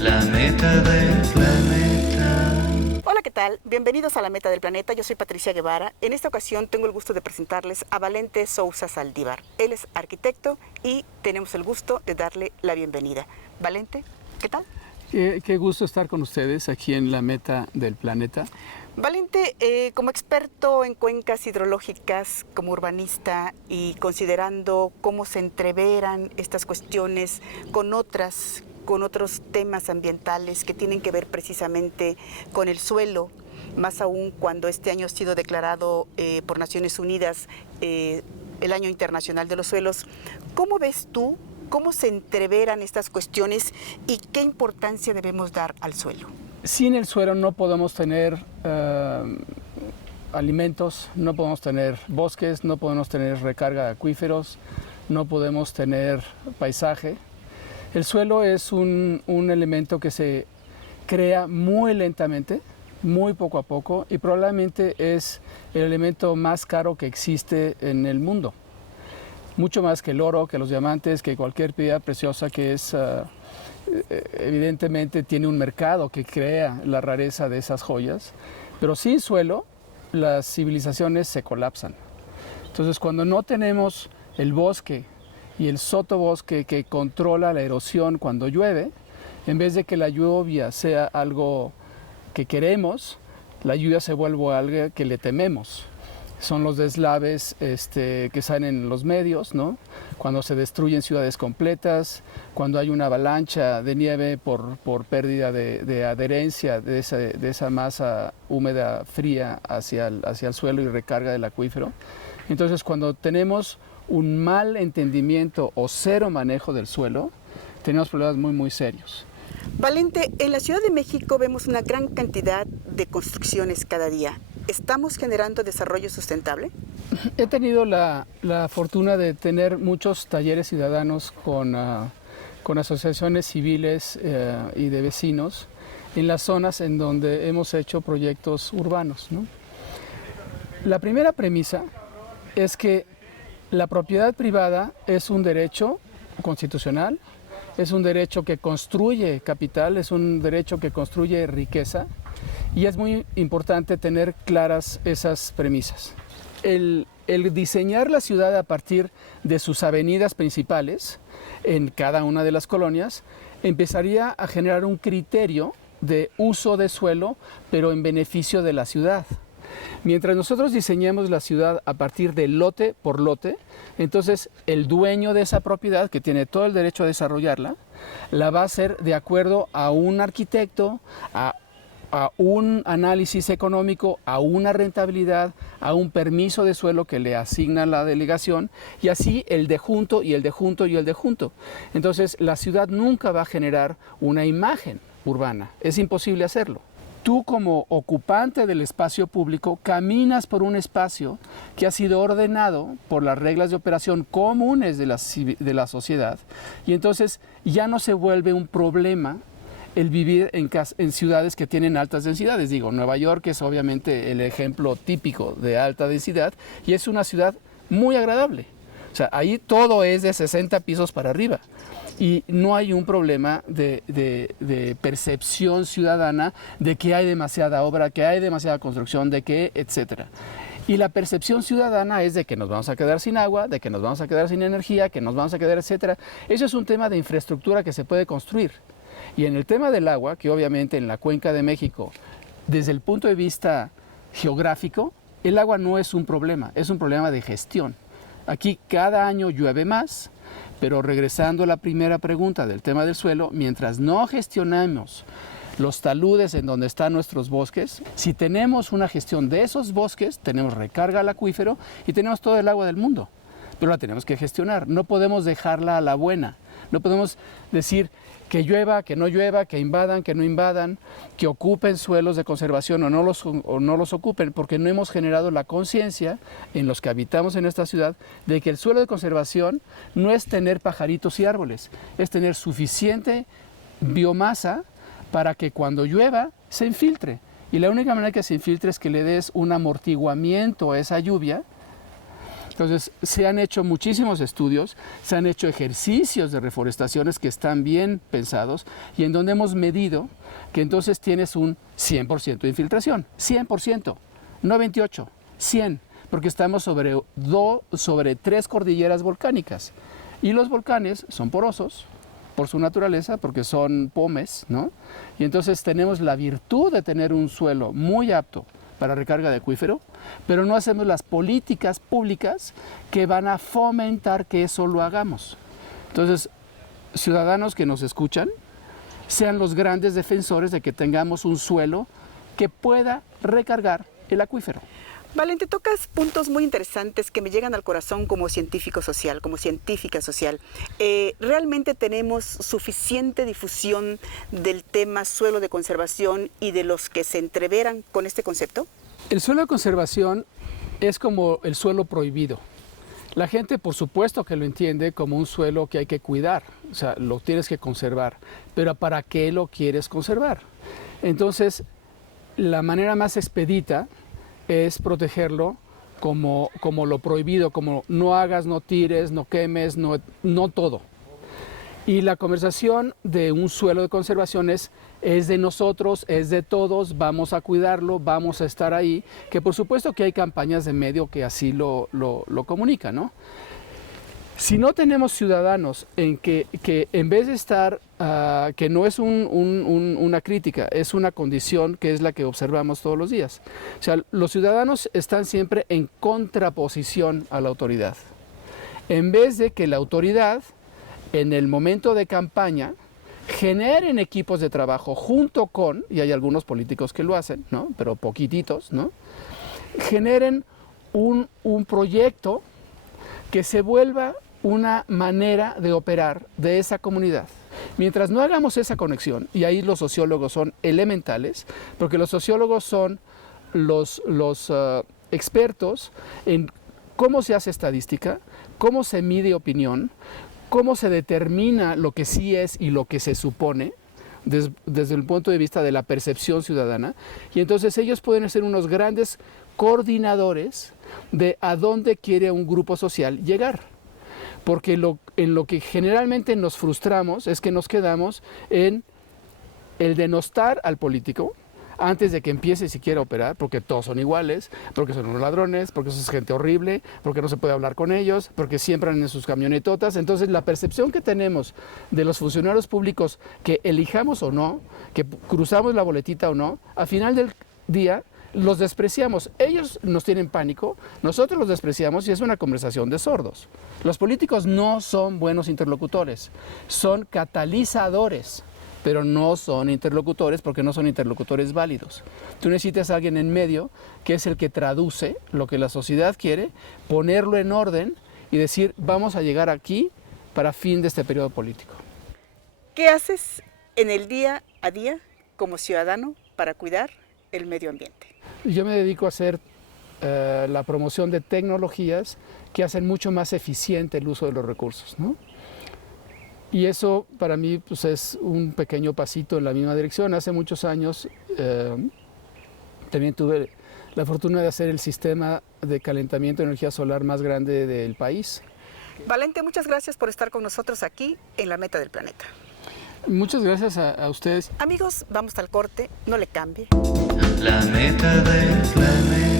La meta del planeta. Hola, ¿qué tal? Bienvenidos a La Meta del Planeta. Yo soy Patricia Guevara. En esta ocasión tengo el gusto de presentarles a Valente Sousa Saldívar. Él es arquitecto y tenemos el gusto de darle la bienvenida. Valente, ¿qué tal? Qué gusto estar con ustedes aquí en La Meta del Planeta. Valente, como experto en cuencas hidrológicas, como urbanista y considerando cómo se entreveran estas cuestiones con otros temas ambientales que tienen que ver precisamente con el suelo, más aún cuando este año ha sido declarado por Naciones Unidas el Año Internacional de los Suelos, ¿cómo ves tú cómo se entreveran estas cuestiones y qué importancia debemos dar al suelo? Sin el suelo no podemos tener alimentos, no podemos tener bosques, no podemos tener recarga de acuíferos, no podemos tener paisaje. El suelo es un elemento que se crea muy lentamente, muy poco a poco, y probablemente es el elemento más caro que existe en el mundo. Mucho más que el oro, que los diamantes, que cualquier piedra preciosa que es, evidentemente tiene un mercado que crea la rareza de esas joyas, pero sin suelo las civilizaciones se colapsan. Entonces, cuando no tenemos el bosque y el sotobosque que controla la erosión cuando llueve, en vez de que la lluvia sea algo que queremos, la lluvia se vuelve algo que le tememos. Son los deslaves que salen en los medios, ¿no? Cuando se destruyen ciudades completas, cuando hay una avalancha de nieve por pérdida de adherencia de esa masa húmeda fría hacia el suelo y recarga del acuífero. Entonces, cuando tenemos un mal entendimiento o cero manejo del suelo, tenemos problemas muy, muy serios. Valente, en la Ciudad de México vemos una gran cantidad de construcciones cada día. ¿Estamos generando desarrollo sustentable? He tenido la fortuna de tener muchos talleres ciudadanos con asociaciones civiles y de vecinos en las zonas en donde hemos hecho proyectos urbanos, ¿no? La primera premisa es que la propiedad privada es un derecho constitucional, es un derecho que construye capital, es un derecho que construye riqueza. Y es muy importante tener claras esas premisas. El diseñar la ciudad a partir de sus avenidas principales en cada una de las colonias empezaría a generar un criterio de uso de suelo, pero en beneficio de la ciudad. Mientras nosotros diseñemos la ciudad a partir de lote por lote, entonces el dueño de esa propiedad, que tiene todo el derecho a desarrollarla, la va a hacer de acuerdo a un arquitecto, a un análisis económico, a una rentabilidad, a un permiso de suelo que le asigna la delegación, y así el de junto y el de junto y el de junto. Entonces la ciudad nunca va a generar una imagen urbana, es imposible hacerlo. Tú como ocupante del espacio público caminas por un espacio que ha sido ordenado por las reglas de operación comunes de la sociedad, y entonces ya no se vuelve un problema el vivir en ciudades que tienen altas densidades. Digo, Nueva York es obviamente el ejemplo típico de alta densidad y es una ciudad muy agradable. O sea, ahí todo es de 60 pisos para arriba y no hay un problema de percepción ciudadana de que hay demasiada obra, que hay demasiada construcción, de que, etcétera. Y la percepción ciudadana es de que nos vamos a quedar sin agua, de que nos vamos a quedar sin energía, que nos vamos a quedar, etcétera. Eso es un tema de infraestructura que se puede construir. Y en el tema del agua, que obviamente en la Cuenca de México, desde el punto de vista geográfico, el agua no es un problema, es un problema de gestión. Aquí cada año llueve más, pero regresando a la primera pregunta del tema del suelo, mientras no gestionamos los taludes en donde están nuestros bosques, si tenemos una gestión de esos bosques, tenemos recarga al acuífero y tenemos todo el agua del mundo, pero la tenemos que gestionar, no podemos dejarla a la buena, no podemos decir que llueva, que no llueva, que invadan, que no invadan, que ocupen suelos de conservación o no los ocupen, porque no hemos generado la conciencia en los que habitamos en esta ciudad de que el suelo de conservación no es tener pajaritos y árboles, es tener suficiente biomasa para que cuando llueva se infiltre. Y la única manera que se infiltre es que le des un amortiguamiento a esa lluvia Entonces, se han hecho muchísimos estudios, se han hecho ejercicios de reforestaciones que están bien pensados y en donde hemos medido que entonces tienes un 100% de infiltración, 100%, no 28, 100, porque estamos sobre 3 cordilleras volcánicas y los volcanes son porosos por su naturaleza, porque son pómez, ¿no? Y entonces tenemos la virtud de tener un suelo muy apto para recarga de acuífero, pero no hacemos las políticas públicas que van a fomentar que eso lo hagamos. Entonces, ciudadanos que nos escuchan, sean los grandes defensores de que tengamos un suelo que pueda recargar el acuífero. Valente, tocas puntos muy interesantes que me llegan al corazón como científico social, como científica social. ¿Realmente tenemos suficiente difusión del tema suelo de conservación y de los que se entreveran con este concepto? El suelo de conservación es como el suelo prohibido. La gente, por supuesto, que lo entiende como un suelo que hay que cuidar, o sea, lo tienes que conservar, pero ¿para qué lo quieres conservar? Entonces, la manera más expedita es protegerlo como lo prohibido, como no hagas, no tires, no quemes, no todo. Y la conversación de un suelo de conservación es de nosotros, es de todos, vamos a cuidarlo, vamos a estar ahí, que por supuesto que hay campañas de medio que así lo comunican, ¿no? Si no tenemos ciudadanos en que en vez de estar, que no es una crítica, es una condición que es la que observamos todos los días. O sea, los ciudadanos están siempre en contraposición a la autoridad. En vez de que la autoridad, en el momento de campaña, generen equipos de trabajo junto con, y hay algunos políticos que lo hacen, ¿no? Pero poquititos, ¿no? Generen un proyecto que se vuelva una manera de operar de esa comunidad. Mientras no hagamos esa conexión, y ahí los sociólogos son elementales, porque los sociólogos son los expertos en cómo se hace estadística, cómo se mide opinión, cómo se determina lo que sí es y lo que se supone, desde el punto de vista de la percepción ciudadana, y entonces ellos pueden ser unos grandes coordinadores de a dónde quiere un grupo social llegar. Porque en lo que generalmente nos frustramos es que nos quedamos en el denostar al político antes de que empiece siquiera a operar, porque todos son iguales, porque son unos ladrones, porque eso es gente horrible, porque no se puede hablar con ellos, porque siempre andan en sus camionetotas. Entonces la percepción que tenemos de los funcionarios públicos, que elijamos o no, que cruzamos la boletita o no, al final del día los despreciamos. Ellos nos tienen pánico, nosotros los despreciamos y es una conversación de sordos. Los políticos no son buenos interlocutores, son catalizadores, pero no son interlocutores porque no son interlocutores válidos. Tú necesitas a alguien en medio que es el que traduce lo que la sociedad quiere, ponerlo en orden y decir, vamos a llegar aquí para fin de este periodo político. ¿Qué haces en el día a día como ciudadano para cuidar el medio ambiente? Yo me dedico a hacer la promoción de tecnologías que hacen mucho más eficiente el uso de los recursos, ¿no? Y eso para mí pues, es un pequeño pasito en la misma dirección. Hace muchos años también tuve la fortuna de hacer el sistema de calentamiento de energía solar más grande del país. Valente, muchas gracias por estar con nosotros aquí en La Meta del Planeta. Muchas gracias a ustedes. Amigos, vamos al corte, no le cambie. La meta del planeta.